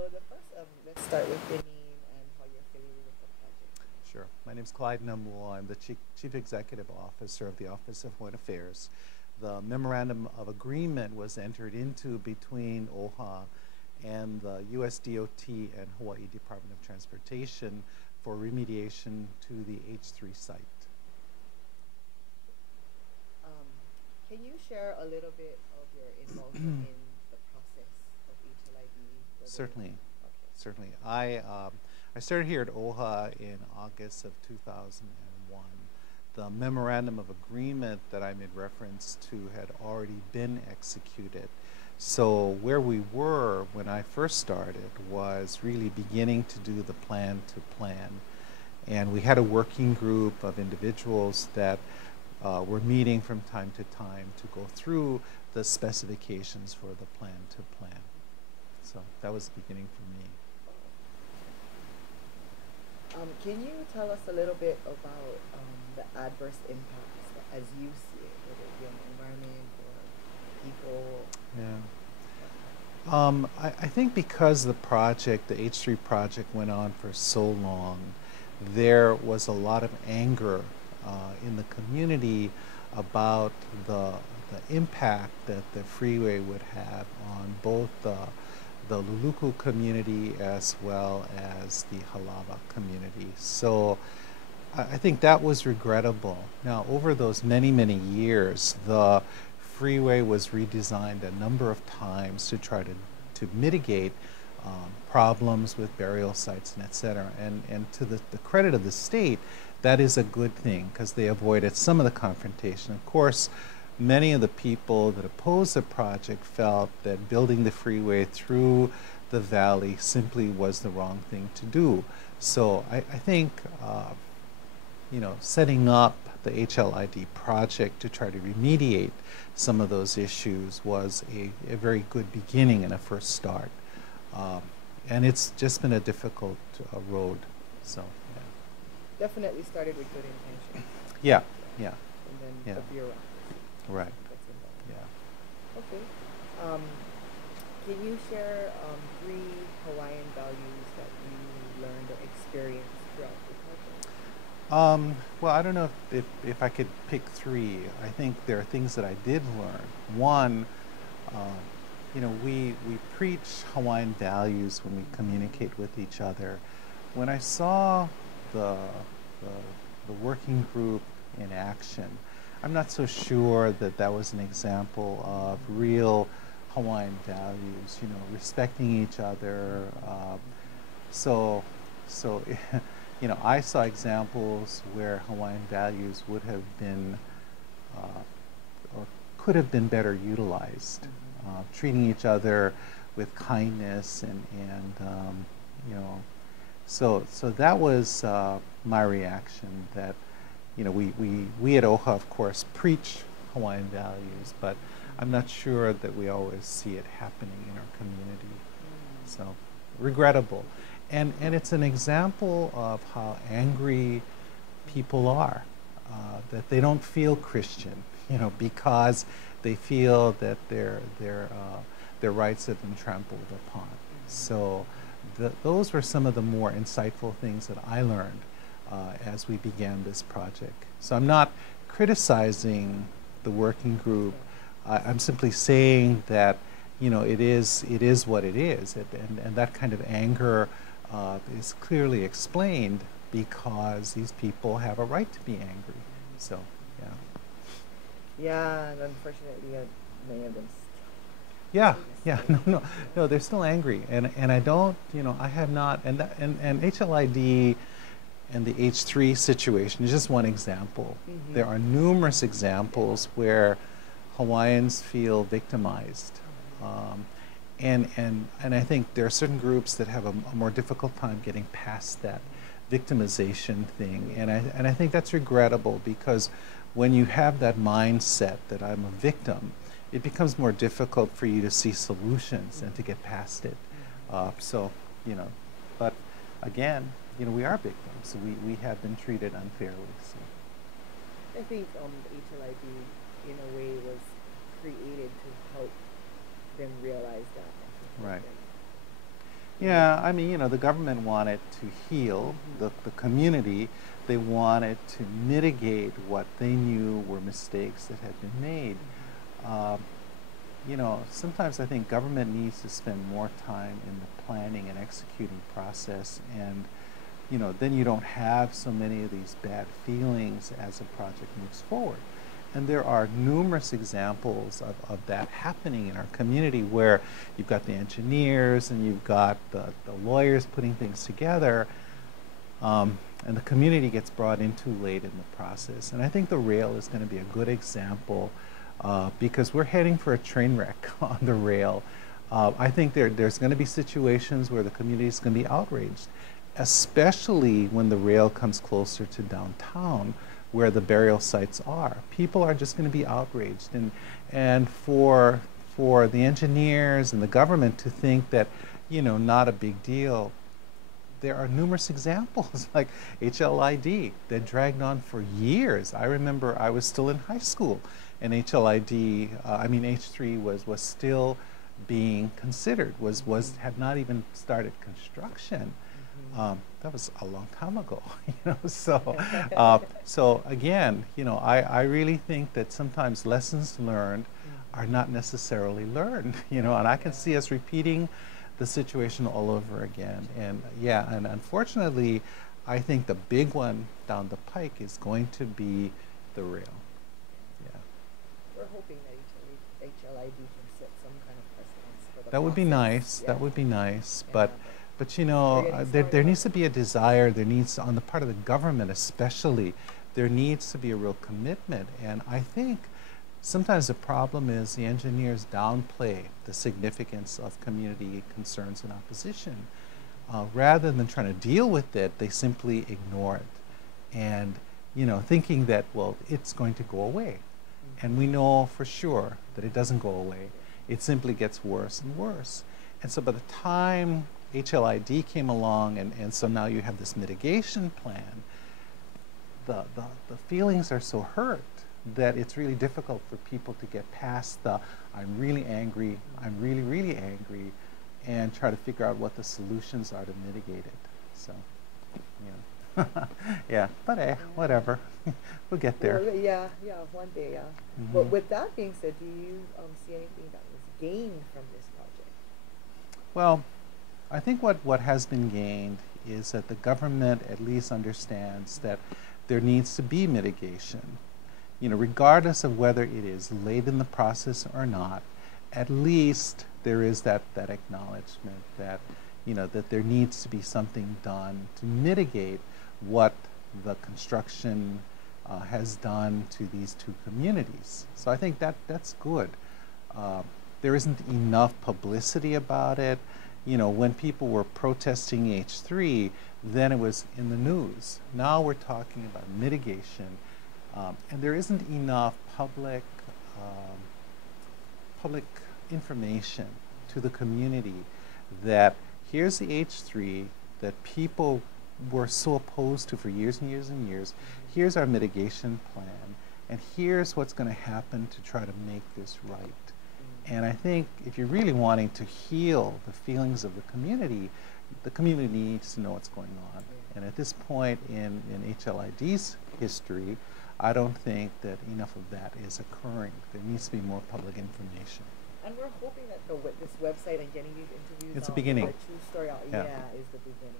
Let's start with your name and how you're affiliated with the project. Sure. My name is Clyde Numwall. I'm the Chief Executive Officer of the Office of Hawaiian Affairs. The memorandum of agreement was entered into between OHA and the US DOT and Hawaii Department of Transportation for remediation to the H3 site. Can you share a little bit of your involvement in the process of HLID? Certainly. Okay. Certainly. I started here at OHA in August of 2001. The memorandum of agreement that I made reference to had already been executed. So where we were when I first started was really beginning to do the plan to plan. And we had a working group of individuals that were meeting from time to time to go through the specifications for the plan to plan. So that was the beginning for me. Can you tell us a little bit about the adverse impacts as you see it, whether it be on the environment or people? Yeah. I think because the project, the H3 project, went on for so long, there was a lot of anger in the community about the impact that the freeway would have on both the Luluku community as well as the Halawa community. So I think that was regrettable. Now, over those many, many years, the freeway was redesigned a number of times to try to mitigate problems with burial sites and et cetera. And to the credit of the state, that is a good thing because they avoided some of the confrontation. Of course, many of the people that opposed the project felt that building the freeway through the valley simply was the wrong thing to do. So I think, setting up the HLID project to try to remediate some of those issues was a very good beginning and a first start. And it's just been a difficult road. So, yeah. Definitely started with good intentions. Yeah. And then Yeah. the bureaucracy. Right. That's involved. Yeah. Okay. Can you share 3 Hawaiian values that you learned or experienced throughout the project? Well, I don't know if I could pick 3. I think there are things that I did learn. One, we preach Hawaiian values when we communicate with each other. When I saw the working group in action, I'm not so sure that that was an example of real Hawaiian values, respecting each other. So I saw examples where Hawaiian values would have been or could have been better utilized. Treating each other with kindness so that was my reaction that we at OHA, of course, preach Hawaiian values, but I'm not sure that we always see it happening in our community. So regrettable. And it's an example of how angry people are, that they don't feel Christian, because they feel that their rights have been trampled upon. So those were some of the more insightful things that I learned as we began this project. So I'm not criticizing the working group. I'm simply saying that it is what it is, and that kind of anger is clearly explained because these people have a right to be angry. So yeah. Yeah, and unfortunately, many of them. Yeah. No, they're still angry, and I don't, I have not, and HLID and the H3 situation is just one example. Mm-hmm. There are numerous examples where Hawaiians feel victimized, and I think there are certain groups that have a more difficult time getting past that victimization thing, and I think that's regrettable because when you have that mindset that I'm a victim, it becomes more difficult for you to see solutions and to get past it. But again, we are victims, so we have been treated unfairly. So. I think HLID, in a way, was created to help them realize that. Right. Yeah, I mean, the government wanted to heal the community. They wanted to mitigate what they knew were mistakes that had been made. Um, sometimes I think government needs to spend more time in the planning and executing process, and then you don't have so many of these bad feelings as a project moves forward. And there are numerous examples of that happening in our community, where you've got the engineers and you've got the lawyers putting things together, and the community gets brought in too late in the process. And I think the rail is going to be a good example, because we're heading for a train wreck on the rail. I think there's going to be situations where the community is going to be outraged, especially when the rail comes closer to downtown, where the burial sites are. People are just going to be outraged, and for the engineers and the government to think that, not a big deal. There are numerous examples like HLID that dragged on for years. I remember I was still in high school, and H3 was still being considered, had not even started construction. That was a long time ago, So again, I really think that sometimes lessons learned are not necessarily learned, and I can see us repeating the situation all over again. And and unfortunately, I think the big one down the pike is going to be the rail. Yeah. We're hoping that HLID can set some kind of precedence for the That would be nice. Yeah. That would be nice. Yeah, But there needs to be a desire. There needs, on the part of the government especially, there needs to be a real commitment. And I think sometimes the problem is the engineers downplay the significance of community concerns and opposition. Rather than trying to deal with it, they simply ignore it. And, thinking that, well, it's going to go away. And we know for sure that it doesn't go away. It simply gets worse and worse. And so by the time HLID came along, and so now you have this mitigation plan, the feelings are so hurt that it's really difficult for people to get past the I'm really angry, I'm really, really angry, and try to figure out what the solutions are to mitigate it. So, yeah, but whatever. We'll get there. Well, yeah, one day, yeah. But with that being said, do you see anything that was gained from this project? Well, I think what has been gained is that the government at least understands that there needs to be mitigation. Regardless of whether it is late in the process or not, at least there is that acknowledgement that, that there needs to be something done to mitigate what the construction has done to these two communities. So I think that's good. There isn't enough publicity about it. When people were protesting H3, then it was in the news. Now we're talking about mitigation. And there isn't enough public information to the community that here's the H3 that people were so opposed to for years and years and years. Here's our mitigation plan, and here's what's going to happen to try to make this right. And I think if you're really wanting to heal the feelings of the community needs to know what's going on. And at this point in HLID's history, I don't think that enough of that is occurring. There needs to be more public information. And we're hoping that this website and getting these interviews It's a beginning. True Story out, is the beginning.